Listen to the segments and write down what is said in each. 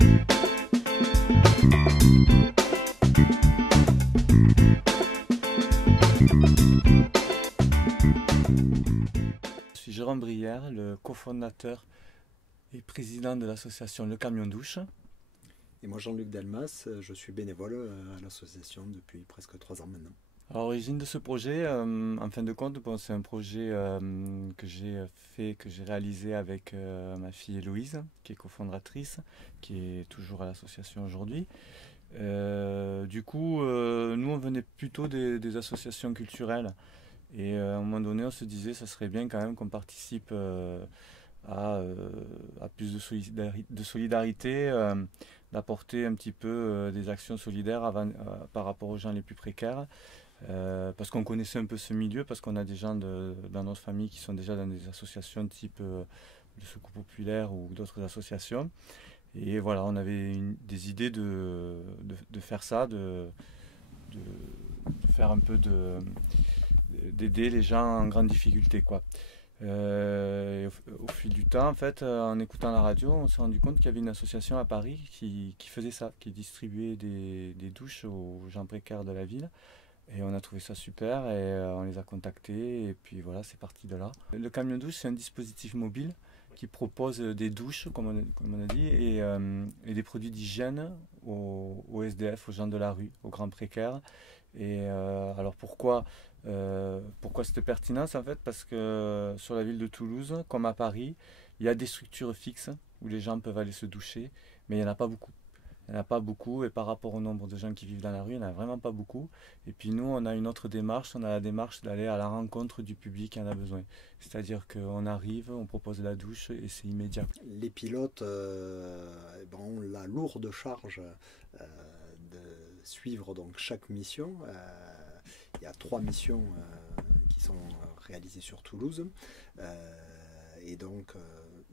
Je suis Jérôme Brière, le cofondateur et président de l'association Le Camion Douche. Et moi, Jean-Luc Delmas, je suis bénévole à l'association depuis presque 3 ans maintenant. À l'origine de ce projet, en fin de compte, bon, c'est un projet que j'ai réalisé avec ma fille Héloïse, qui est cofondatrice, qui est toujours à l'association aujourd'hui. Du coup, nous, on venait plutôt des associations culturelles. Et à un moment donné, on se disait, ça serait bien quand même qu'on participe à plus de solidarité, d'apporter un petit peu des actions solidaires par rapport aux gens les plus précaires. Parce qu'on connaissait un peu ce milieu, parce qu'on a des gens dans notre famille qui sont déjà dans des associations type le Secours Populaire ou d'autres associations. Et voilà, on avait des idées de faire ça, de faire un peu d'aider les gens en grande difficulté, quoi. Au fil du temps, en fait, en écoutant la radio, on s'est rendu compte qu'il y avait une association à Paris qui faisait ça, qui distribuait des douches aux gens précaires de la ville. Et on a trouvé ça super et on les a contactés et puis voilà, c'est parti de là. Le camion douche, c'est un dispositif mobile qui propose des douches, comme on a dit, et des produits d'hygiène aux SDF, aux gens de la rue, aux grands précaires. Et alors pourquoi cette pertinence en fait? Parce que sur la ville de Toulouse, comme à Paris, il y a des structures fixes où les gens peuvent aller se doucher, mais il n'y en a pas beaucoup. Il n'y en a pas beaucoup et par rapport au nombre de gens qui vivent dans la rue, il n'y en a vraiment pas beaucoup. Et puis nous, on a une autre démarche, on a la démarche d'aller à la rencontre du public qui en a besoin. C'est-à-dire qu'on arrive, on propose la douche et c'est immédiat. Les pilotes ont la lourde charge de suivre donc chaque mission. Il y a 3 missions qui sont réalisées sur Toulouse. Et donc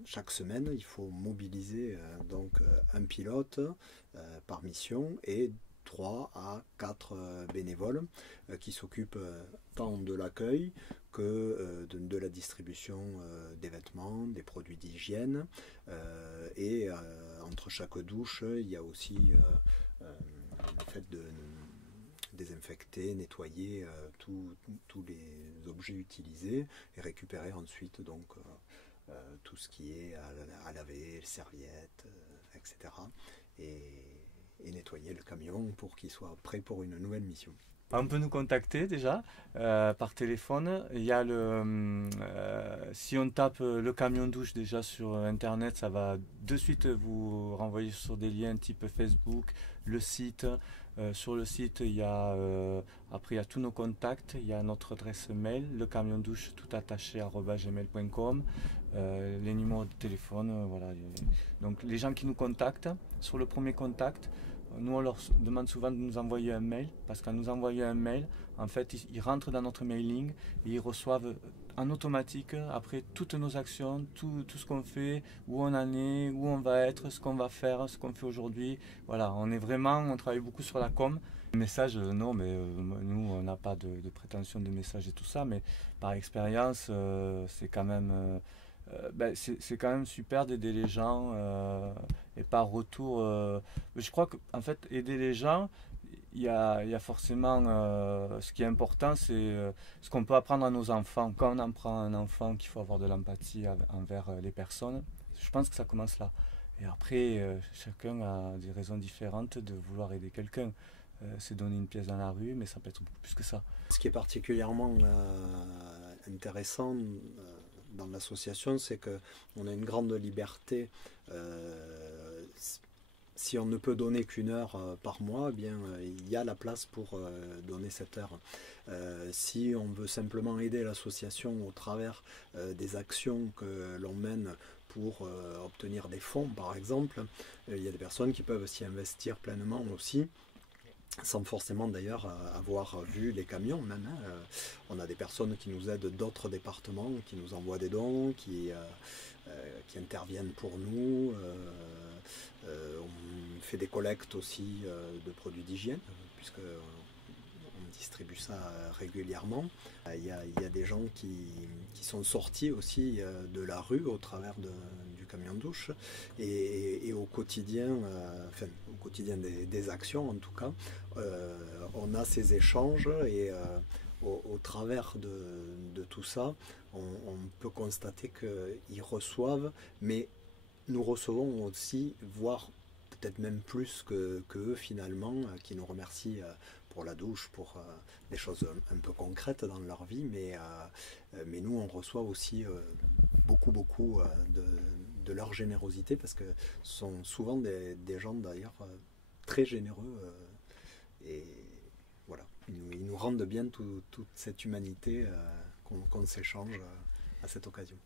chaque semaine, il faut mobiliser un pilote par mission et 3 à 4 bénévoles qui s'occupent tant de l'accueil que de la distribution des vêtements, des produits d'hygiène. Et entre chaque douche, il y a aussi le fait de désinfecter, nettoyer tous les objets utilisés et récupérer ensuite donc tout ce qui est à laver, les serviettes, etc. Et nettoyer le camion pour qu'il soit prêt pour une nouvelle mission. On peut nous contacter déjà par téléphone. Il y a si on tape le camion douche déjà sur internet, ça va de suite vous renvoyer sur des liens type Facebook, le site. Sur le site, après il y a tous nos contacts, il y a notre adresse mail, lecamiondouche tout attaché @gmail.com, les numéros de téléphone, voilà. Donc les gens qui nous contactent, sur le premier contact, nous on leur demande souvent de nous envoyer un mail, parce qu'en nous envoyant un mail, en fait ils rentrent dans notre mailing et ils reçoivent en automatique après toutes nos actions, tout ce qu'on fait, où on en est, où on va être, ce qu'on va faire, ce qu'on fait aujourd'hui. Voilà, on travaille beaucoup sur la com. Les messages, non, mais nous on n'a pas de prétention de message et tout ça, mais par expérience, c'est quand même c'est quand même super d'aider les gens et par retour, je crois qu'en fait aider les gens, il y a forcément ce qui est important, c'est ce qu'on peut apprendre à nos enfants. Quand on apprend à un enfant qu'il faut avoir de l'empathie envers les personnes, je pense que ça commence là. Et après, chacun a des raisons différentes de vouloir aider quelqu'un. C'est donner une pièce dans la rue, mais ça peut être beaucoup plus que ça. Ce qui est particulièrement intéressant dans l'association, c'est qu'on a une grande liberté. Si on ne peut donner qu'1 heure par mois, eh bien, il y a la place pour donner cette heure. Si on veut simplement aider l'association au travers des actions que l'on mène pour obtenir des fonds, par exemple, il y a des personnes qui peuvent s'y investir pleinement aussi, sans forcément d'ailleurs avoir vu les camions même. On a des personnes qui nous aident d'autres départements, qui nous envoient des dons, qui interviennent pour nous. On fait des collectes aussi de produits d'hygiène, puisque on distribue ça régulièrement. Il y a des gens qui sont sortis aussi de la rue au travers du camion-douche. Et au quotidien, au quotidien des actions en tout cas, on a ces échanges et au travers de tout ça, on peut constater qu'ils reçoivent, mais nous recevons aussi, voire peut-être même plus que eux finalement, qui nous remercient pour la douche, pour des choses un peu concrètes dans leur vie, mais nous on reçoit aussi beaucoup de leur générosité, parce que ce sont souvent des gens d'ailleurs très généreux, et voilà, ils nous rendent bien toute cette humanité qu'on s'échange à cette occasion.